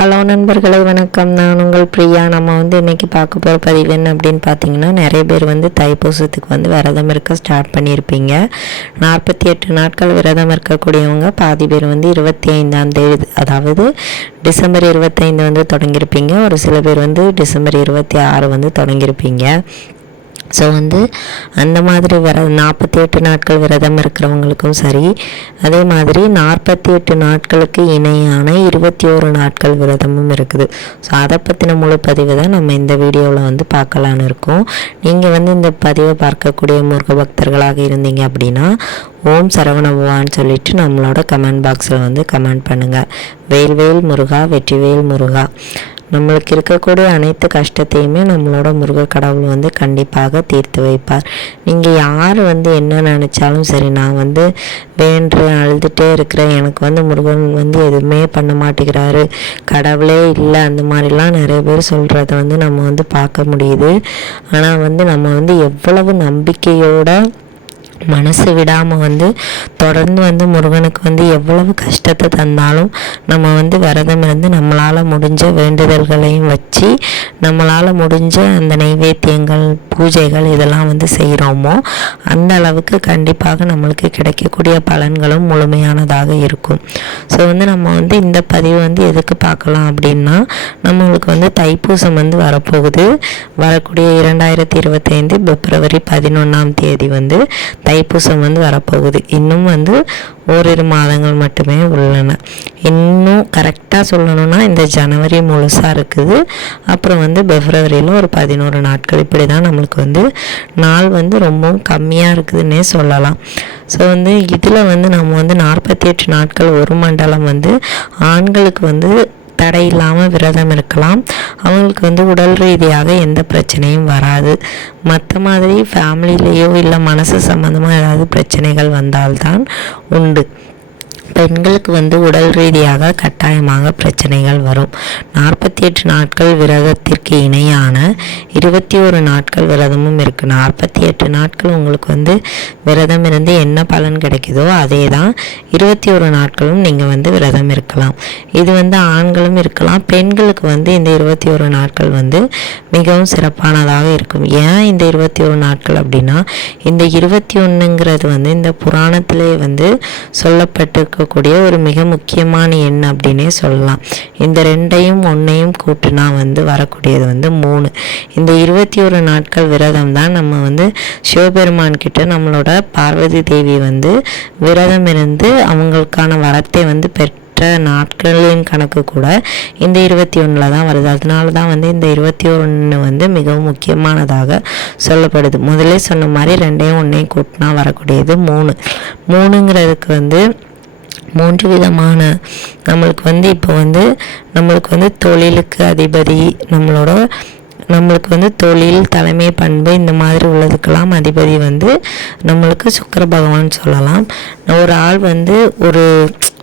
Hello நண்பர்களே, வணக்கம். நான் உங்கள் பிரியா. நம்ம இன்றைக்கி பார்க்க போகிற பதிவு என்ன அப்படின்னு பார்த்தீங்கன்னா, நிறைய பேர் தைப்பூசத்துக்கு விரதம் இருக்க ஸ்டார்ட் பண்ணியிருப்பீங்க. 48 நாட்கள் விரதம் இருக்கக்கூடியவங்க பாதி பேர் 25ஆம் தேதி, அதாவது டிசம்பர் 25 தொடங்கியிருப்பீங்க. ஒரு சில பேர் டிசம்பர் 26 தொடங்கியிருப்பீங்க. ஸோ அந்த மாதிரி 48 நாட்கள் விரதம் இருக்கிறவங்களுக்கும் சரி, அதே மாதிரி 48 நாட்களுக்கு இணையான 21 நாட்கள் விரதமும் இருக்குது. ஸோ அதை பற்றின முழு பதிவு தான் நம்ம இந்த வீடியோவில் பார்க்கலான்னு இருக்கோம். நீங்கள் இந்த பதிவை பார்க்கக்கூடிய முருக பக்தர்களாக இருந்தீங்க அப்படின்னா, ஓம் சரவணபவான்னு சொல்லிட்டு நம்மளோட கமெண்ட் பாக்ஸில் கமெண்ட் பண்ணுங்கள். வேல்வேல் முருகா, வெற்றிவேல் முருகா. நம்மளுக்கு இருக்கக்கூடிய அனைத்து கஷ்டத்தையுமே நம்மளோட முருக கடவுள் கண்டிப்பாக தீர்த்து வைப்பார். நீங்கள் யார் என்ன நினச்சாலும் சரி, நான் வேண்டுறேன், அழுதுகிட்டே இருக்கிறேன், எனக்கு முருகன் எதுவுமே பண்ண மாட்டேங்கிறாரு, கடவுளே இல்லை, அந்த மாதிரிலாம் நிறைய பேர் சொல்கிறத நம்ம பார்க்க முடியுது. ஆனால் நம்ம எவ்வளவு நம்பிக்கையோட மனசு விடாமல் தொடர்ந்து முருகனுக்கு எவ்வளவு கஷ்டத்தை தந்தாலும் நம்ம விரதம் இருந்து நம்மளால் முடிஞ்ச வேண்டுதல்களையும் வச்சு நம்மளால் முடிஞ்ச அந்த நைவேத்தியங்கள், பூஜைகள் இதெல்லாம் செய்கிறோமோ அந்த அளவுக்கு கண்டிப்பாக நம்மளுக்கு கிடைக்கக்கூடிய பலன்களும் முழுமையானதாக இருக்கும். ஸோ நம்ம இந்த பதிவு எதுக்கு பார்க்கலாம் அப்படின்னா, நம்மளுக்கு தைப்பூசம் வரப்போகுது. வரக்கூடிய 2025 பிப்ரவரி 11ஆம் தேதி தைப்பூசம் வரப்போகுது. இன்னும் ஓரிரு மாதங்கள் மட்டுமே உள்ளன. இன்னும் கரெக்டாக சொல்லணும்னா இந்த ஜனவரி முழுசாக இருக்குது. அப்புறம் பிப்ரவரியில் ஒரு 11 நாட்கள், இப்படி தான் நம்மளுக்கு நாள் ரொம்பவும் கம்மியாக இருக்குதுன்னே சொல்லலாம். ஸோ இதில் நம்ம 48 நாட்கள் ஒரு மண்டலம் ஆண்களுக்கு தடை இல்லாமல் விரதம் இருக்கலாம். அவங்களுக்கு உடல் ரீதியாக எந்த பிரச்சனையும் வராது. மற்ற மாதிரி ஃபேமிலிலேயோ இல்லை மனசு சம்மந்தமாக ஏதாவது பிரச்சனைகள் வந்தால்தான் உண்டு. பெண்களுக்கு உடல் ரீதியாக கட்டாயமாக பிரச்சனைகள் வரும். 48 நாட்கள் விரதத்திற்கு இணையான 21 நாட்கள் விரதமும் இருக்குது. 48 நாட்கள் உங்களுக்கு விரதம் இருந்து என்ன பலன் கிடைக்குதோ அதே தான் 21 நாட்களும் நீங்கள் விரதம் இருக்கலாம். இது ஆண்களும் இருக்கலாம். பெண்களுக்கு இந்த 21 நாட்கள் மிகவும் சிறப்பானதாக இருக்கும். ஏன் இந்த 21 நாட்கள் அப்படின்னா, இந்த 21ங்கிறது இந்த புராணத்திலே சொல்லப்பட்டிருக்க கூடிய ஒரு மிக முக்கியமான எண் அப்படின்னே சொல்லலாம். இந்த 2ஐயும் 1ஐயும் கூட்டினா வரக்கூடியது 3. இந்த 21 நாட்கள் விரதம் தான் நம்ம சிவபெருமான் கிட்ட நம்மளோட பார்வதி தேவி விரதம் இருந்து அவங்களுக்கான வரத்தை பெற்ற நாட்களின் கணக்கு கூட இந்த 21 தான் வருது. அதனால தான் இந்த 21 மிகவும் முக்கியமானதாக சொல்லப்படுது. முதலே சொன்ன மாதிரி 2ஐயும் 1ஐயும் கூட்டினா வரக்கூடியது 3. 3ங்கிறதுக்கு 3 விதமான நம்மளுக்கு இப்போ நம்மளுக்கு தொழிலுக்கு அதிபதி, நம்மளுக்கு தொழில், தலைமை பண்பு, இந்த மாதிரி உள்ளதுக்கெல்லாம் அதிபதி நம்மளுக்கு சுக்கிர பகவான் சொல்லலாம். ஒரு ஆள்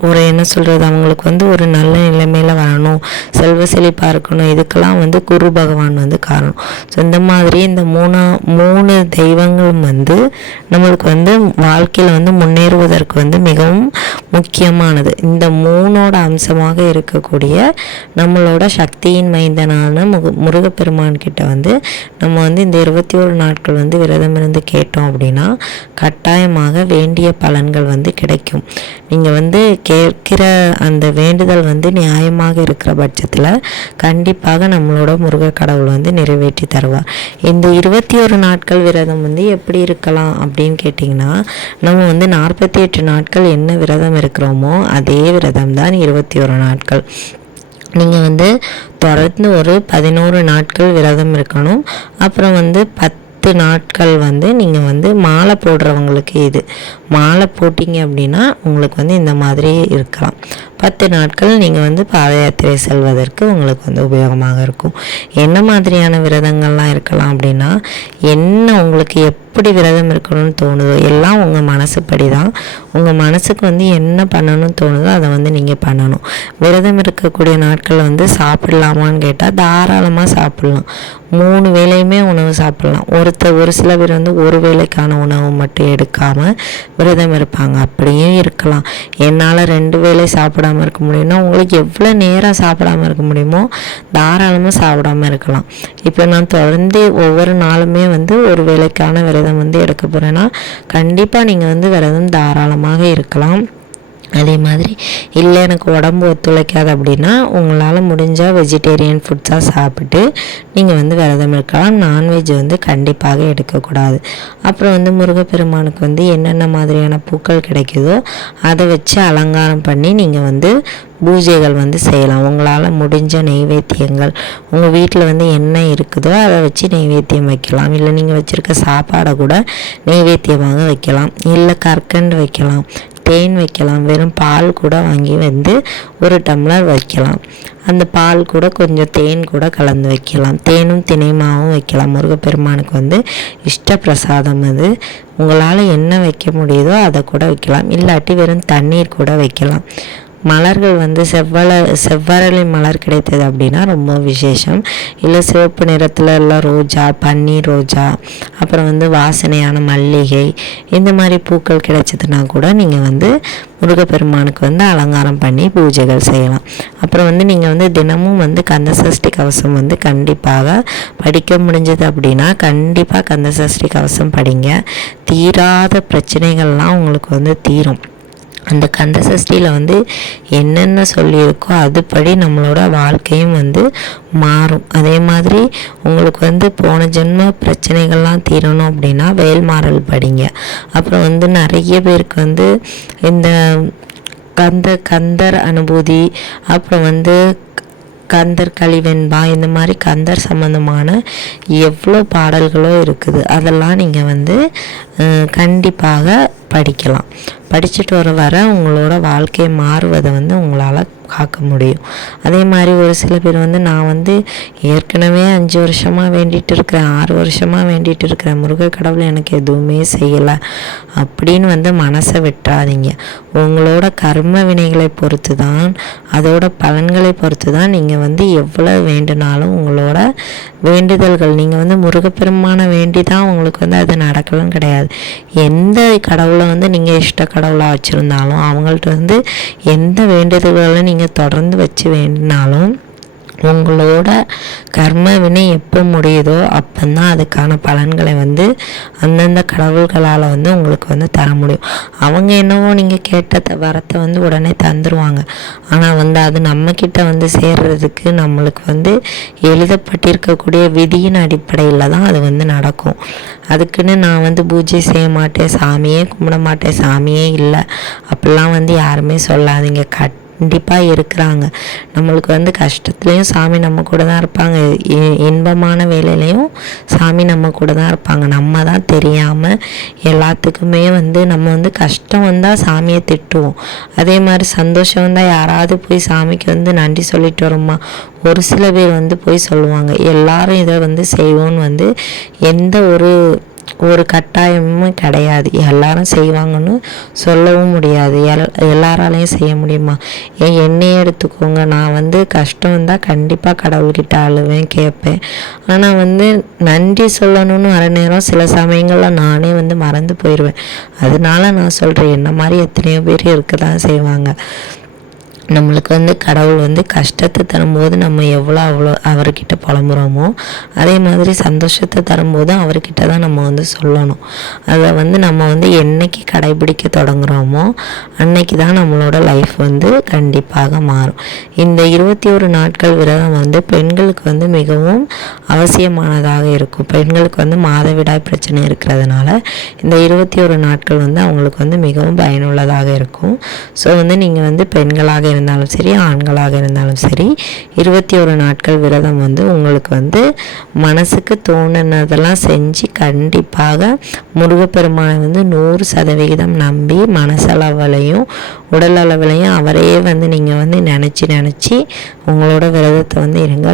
ஒரு என்ன சொல்கிறது, அவங்களுக்கு ஒரு நல்ல நிலைமையில் வரணும், செல்வ செழிப்பாக இருக்கணும், இதுக்கெல்லாம் குரு பகவான் காரணம். ஸோ இந்த மாதிரி இந்த மூணு தெய்வங்களும் நம்மளுக்கு வாழ்க்கையில் முன்னேறுவதற்கு மிகவும் முக்கியமானது. இந்த 3ஓட அம்சமாக இருக்கக்கூடிய நம்மளோட சக்தியின் மைந்தனான முருகப்பெருமான் கிட்ட நம்ம இந்த 21 நாட்கள் விரதம் இருந்து கேட்டோம் அப்படின்னா கட்டாயமாக வேண்டிய பலன்கள் கிடைக்கும். நீங்கள் கேட்கிற அந்த வேண்டுதல் நியாயமாக இருக்கிற பட்சத்தில் கண்டிப்பாக நம்மளோட முருக கடவுள் நிறைவேற்றி தருவார். இந்த 21 நாட்கள் விரதம் எப்படி இருக்கலாம் அப்படின்னு கேட்டிங்கன்னா, நம்ம 48 நாட்கள் என்ன விரதம் இருக்கிறோமோ அதே விரதம் தான் 21 நாட்கள். நீங்கள் தொடர்ந்து ஒரு 11 நாட்கள் விரதம் இருக்கணும். அப்புறம் 10 நாட்கள் நீங்கள் மாலை போடுறவங்களுக்கு இது மாலை போட்டிங்க அப்படின்னா உங்களுக்கு இந்த மாதிரி இருக்கலாம். 10 நாட்கள் நீங்கள் பாத யாத்திரை செல்வதற்கு உங்களுக்கு உபயோகமாக இருக்கும். என்ன மாதிரியான விரதங்கள்லாம் இருக்கலாம் அப்படின்னா, என்ன உங்களுக்கு எப்போ எப்படி விரதம் இருக்கணும்னு தோணுதோ எல்லாம் உங்கள் மனசுப்படி தான். உங்கள் மனசுக்கு வந்து என்ன பண்ணணும்னு தோணுதோ அதை வந்து நீங்கள் பண்ணணும். விரதம் இருக்கக்கூடிய நாட்களில் வந்து சாப்பிடலாமான்னு கேட்டால் தாராளமாக சாப்பிட்லாம். 3 வேளையுமே உணவு சாப்பிட்லாம். ஒரு சில பேர் வந்து ஒரு வேளைக்கான உணவு மட்டும் எடுக்காமல் விரதம் இருப்பாங்க. அப்படியும் இருக்கலாம். என்னால் 2 வேளை சாப்பிடாமல் இருக்க முடியும்னா உங்களுக்கு எவ்வளோ நேரம் சாப்பிடாமல் இருக்க முடியுமோ தாராளமாக சாப்பிடாமல் இருக்கலாம். இப்போ நான் தொடர்ந்து ஒவ்வொரு நாளுமே வந்து ஒரு வேளைக்கான விரதம் வந்து எடுக்க போகிறேன்னா கண்டிப்பாக நீங்கள் வந்து விரதம் தாராளமாக இருக்கலாம். அதே மாதிரி இல்லை எனக்கு உடம்பு ஒத்துழைக்காது அப்படின்னா உங்களால் முடிஞ்சால் வெஜிடேரியன் ஃபுட்ஸாக சாப்பிட்டு நீங்கள் வந்து விரதம் இருக்கலாம். நான்வெஜ் வந்து கண்டிப்பாக எடுக்கக்கூடாது. அப்புறம் வந்து முருகப்பெருமானுக்கு வந்து என்னென்ன மாதிரியான பூக்கள் கிடைக்குதோ அதை வச்சு அலங்காரம் பண்ணி நீங்கள் வந்து பூஜைகள் வந்து செய்யலாம். உங்களால் முடிஞ்ச நெய்வேத்தியங்கள் உங்கள் வீட்டில் வந்து என்ன இருக்குதோ அதை வச்சு நெய்வேத்தியம் வைக்கலாம். இல்லை நீங்கள் வச்சுருக்க சாப்பாடை கூட நெய்வேத்தியமாக வைக்கலாம். இல்லை கற்கண்டு வைக்கலாம், தேன் வைக்கலாம். வெறும் பால் கூட வாங்கி வந்து 1 டம்ளர் வைக்கலாம். அந்த பால் கூட கொஞ்சம் தேன் கூட கலந்து வைக்கலாம். தேனும் தினைமாவும் வைக்கலாம். முருகப்பெருமானுக்கு வந்து இஷ்ட பிரசாதம் அது. உங்களால் என்ன வைக்க முடியுதோ அதை கூட வைக்கலாம். இல்லாட்டி வெறும் தண்ணீர் கூட வைக்கலாம். மலர்கள் வந்து செவ்வரளி மலர் கிடைத்தது அப்படின்னா ரொம்ப விசேஷம். இல்லை சிவப்பு நிறத்தில் எல்லாம் ரோஜா, பன்னீர் ரோஜா, அப்புறம் வந்து வாசனையான மல்லிகை, இந்த மாதிரி பூக்கள் கிடைச்சதுன்னா கூட நீங்கள் வந்து முருகப்பெருமானுக்கு வந்து அலங்காரம் பண்ணி பூஜைகள் செய்யலாம். அப்புறம் வந்து நீங்கள் வந்து தினமும் வந்து கந்தசஷ்டி கவசம் வந்து கண்டிப்பாக படிக்க முடிஞ்சது அப்படின்னா கண்டிப்பாக கந்தசஷ்டி கவசம் படிங்க. தீராத பிரச்சனைகள்லாம் உங்களுக்கு வந்து தீரும். அந்த கந்தசஷ்டியில் வந்து என்னென்ன சொல்லியிருக்கோ அதுபடி நம்மளோட வாழ்க்கையும் வந்து மாறும். அதே மாதிரி உங்களுக்கு வந்து போன ஜென்ம பிரச்சனைகள்லாம் தீரணும் அப்படின்னா வேல்மாறல் படிங்க. அப்புறம் வந்து நிறைய பேருக்கு வந்து இந்த கந்தர் அனுபூதி, அப்புறம் வந்து கந்தர் கலிவெண்பா, இந்த மாதிரி கந்தர் சம்மந்தமான எவ்வளோ பாடல்களோ இருக்குது. அதெல்லாம் நீங்கள் வந்து கண்டிப்பாக படிக்கலாம். படிச்சுட்டு வர உங்களோட வாழ்க்கை மாறுவதை வந்து உங்களால் காக்க முடியும். அதே மாதிரி ஒரு சில பேர் வந்து நான் வந்து ஏற்கனவே 5 வருஷமாக வேண்டிகிட்டு இருக்கிறேன், 6 வருஷமாக வேண்டிகிட்டு இருக்கிறேன், முருகர் கடவுள் எனக்கு எதுவுமே செய்யலை அப்படின்னு வந்து மனசை விட்டுறாதீங்க. உங்களோட கர்ம வினைகளை பொறுத்து தான், அதோட பலன்களை பொறுத்து தான் நீங்கள் வந்து எவ்வளோ வேண்டுனாலும் உங்களோட வேண்டுதல்கள் நீங்கள் வந்து முருகப்பெருமான வேண்டி தான் உங்களுக்கு வந்து அது நடக்கலன்னு கிடையாது. எந்த கடவுளை வந்து நீங்கள் இஷ்ட கடவுளாக வச்சுருந்தாலும் அவங்கள்ட்ட வந்து எந்த வேண்டுதல்களை நீங்கள் தொடர்ந்து வச்சு வேண்டினாலும் உங்களோட கர்ம வினை எப்போ முடியுதோ அப்போதான் அதுக்கான பலன்களை வந்து அந்தந்த கடவுள்களால் வந்து உங்களுக்கு வந்து தர முடியும். அவங்க என்னவோ நீங்கள் கேட்ட வரத்தை வந்து உடனே தந்துடுவாங்க. ஆனால் வந்து அது நம்மக்கிட்ட வந்து சேர்றதுக்கு நம்மளுக்கு வந்து எழுதப்பட்டிருக்கக்கூடிய விதியின் அடிப்படையில் தான் அது வந்து நடக்கும். அதுக்குன்னு நான் வந்து பூஜை செய்ய மாட்டேன், சாமியே கும்பிட மாட்டேன், சாமியே இல்லை அப்படிலாம் வந்து யாருமே சொல்லாதீங்க. கண்டிப்பாக இருக்கிறாங்க. நம்மளுக்கு வந்து கஷ்டத்துலேயும் சாமி நம்ம கூட தான் இருப்பாங்க, இன்பமான வேலையிலையும் சாமி நம்ம கூட தான் இருப்பாங்க. நம்ம தான் தெரியாமல் எல்லாத்துக்குமே வந்து நம்ம வந்து கஷ்டம் வந்தால் சாமியை திட்டுவோம். அதே மாதிரி சந்தோஷம் வந்தால் யாராவது போய் சாமிக்கு வந்து நன்றி சொல்லிட்டு வரோமா? ஒரு சில பேர் வந்து போய் சொல்லுவாங்க. எல்லாரும் இதை வந்து செய்வோன்னு வந்து எந்த ஒரு கட்டாயமும் கிடையாது. எல்லாரும் செய்வாங்கன்னு சொல்லவும் முடியாது. எல்லாராலையும் செய்ய முடியுமா? என்னையே எடுத்துக்கோங்க. நான் வந்து கஷ்டம் வந்தால் கண்டிப்பாக கடவுள்கிட்ட அழுவேன், கேட்பேன். ஆனால் வந்து நன்றி சொல்லணும்னு வர நேரம் சில சமயங்களில் நானே வந்து மறந்து போயிடுவேன். அதனால நான் சொல்கிறேன், என்ன மாதிரி எத்தனையோ பேர் இருக்க தான் செய்வாங்க. நம்மளுக்கு வந்து கடவுள் வந்து கஷ்டத்தை தரும்போது நம்ம அவ்வளோ அவர்கிட்ட புலம்புறோமோ அதே மாதிரி சந்தோஷத்தை தரும்போது அவர்கிட்ட தான் நம்ம வந்து சொல்லணும். அதை வந்து நம்ம வந்து என்னைக்கு கடைபிடிக்க தொடங்குகிறோமோ அன்னைக்கு தான் நம்மளோட லைஃப் வந்து கண்டிப்பாக மாறும். இந்த 21 நாட்கள் விரதம் வந்து பெண்களுக்கு வந்து மிகவும் அவசியமானதாக இருக்கும். பெண்களுக்கு வந்து மாதவிடாய் பிரச்சனை இருக்கிறதுனால இந்த 21 நாட்கள் வந்து அவங்களுக்கு வந்து மிகவும் பயனுள்ளதாக இருக்கும். ஸோ வந்து நீங்கள் வந்து பெண்களாக இருந்தாலும் சரி, ஆண்களாக இருந்தாலும் சரி, 21 நாட்கள் விரதம் வந்து உங்களுக்கு வந்து மனசுக்கு தோணுனதெல்லாம் செஞ்சு கண்டிப்பாக முருகப்பெருமானை வந்து 100% நம்பி மனசளவுலையும் உடல் அளவுலையும் அவரையே வந்து நீங்கள் வந்து நினச்சி உங்களோட விரதத்தை வந்து இருங்க.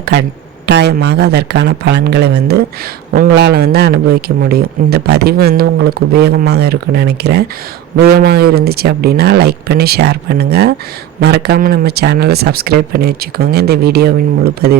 கட்டாயமாக அதற்கான பலன்களை வந்து உங்களால் வந்து அனுபவிக்க முடியும். இந்த பதிவு வந்து உங்களுக்கு உபயோகமாக இருக்குன்னு நினைக்கிறேன். உபயோகமாக இருந்துச்சு அப்படின்னா லைக் பண்ணி ஷேர் பண்ணுங்கள். மறக்காமல் நம்ம சேனலை சப்ஸ்கிரைப் பண்ணி வச்சுக்கோங்க. இந்த வீடியோவின் முழு பதிவு